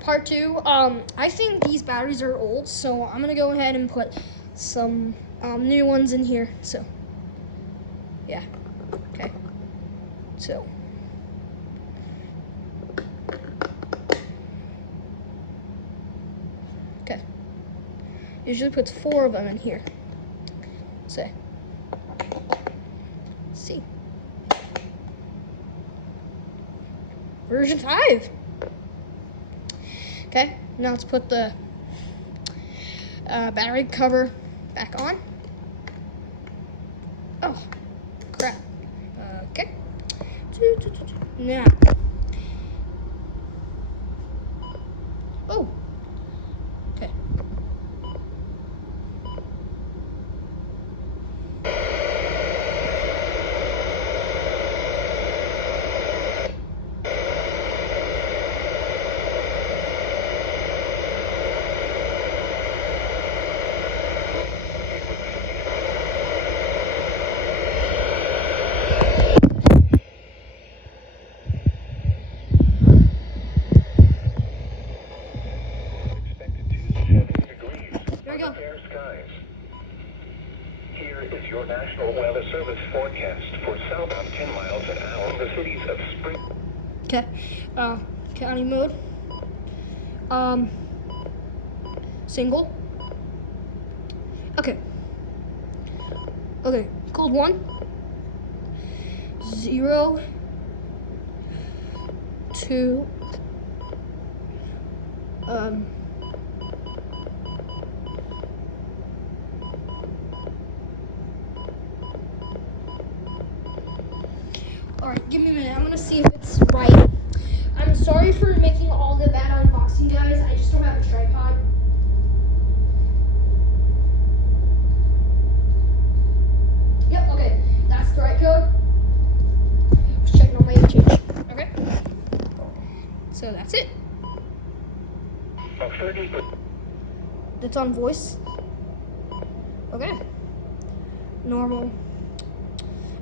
Part 2. I think these batteries are old, so I'm gonna go ahead and put some new ones in here. So, yeah. Okay. So. Okay. Usually puts 4 of them in here. So. Let's see. Version 5. Okay, now let's put the battery cover back on. Oh, crap. Okay. Now. Oh. Okay. There we go. Fair skies. Here is your National Weather Service forecast for southbound 10 miles an hour in the cities of Spring. Okay. County mode. Single. Okay. Okay. Cold 1. 0. 2. Alright, give me a minute. I'm gonna see if it's right. I'm sorry for making all the bad unboxing, guys. I just don't have a tripod. Yep, okay. That's the right code. Just checking on my change. Okay. So that's it. It's on voice. Okay. Normal.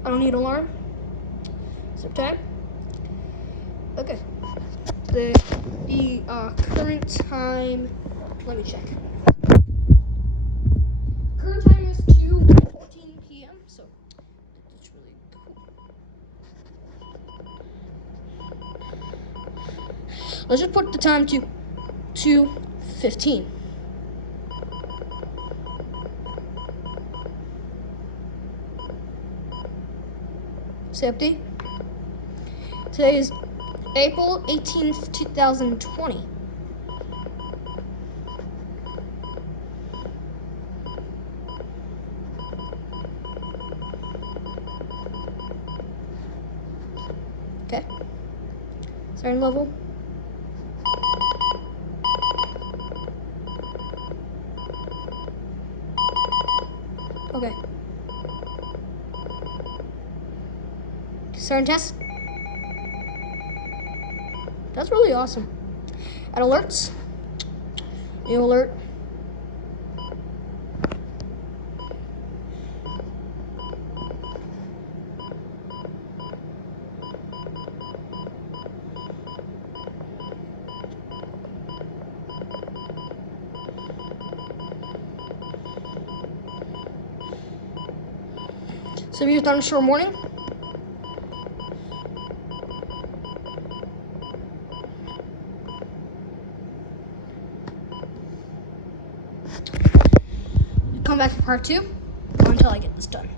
I don't need alarm. Zip time. Okay. The current time. Let me check. Current time is 2:14 p.m. So that's really cool. Let's just put the time to 2:15. Safety. Today is April 18th, 2020. Okay. Siren level. Okay. Siren test. That's really awesome. Add alerts. New alert. Severe thunderstorm warning. Come back for part 2 until I get this done.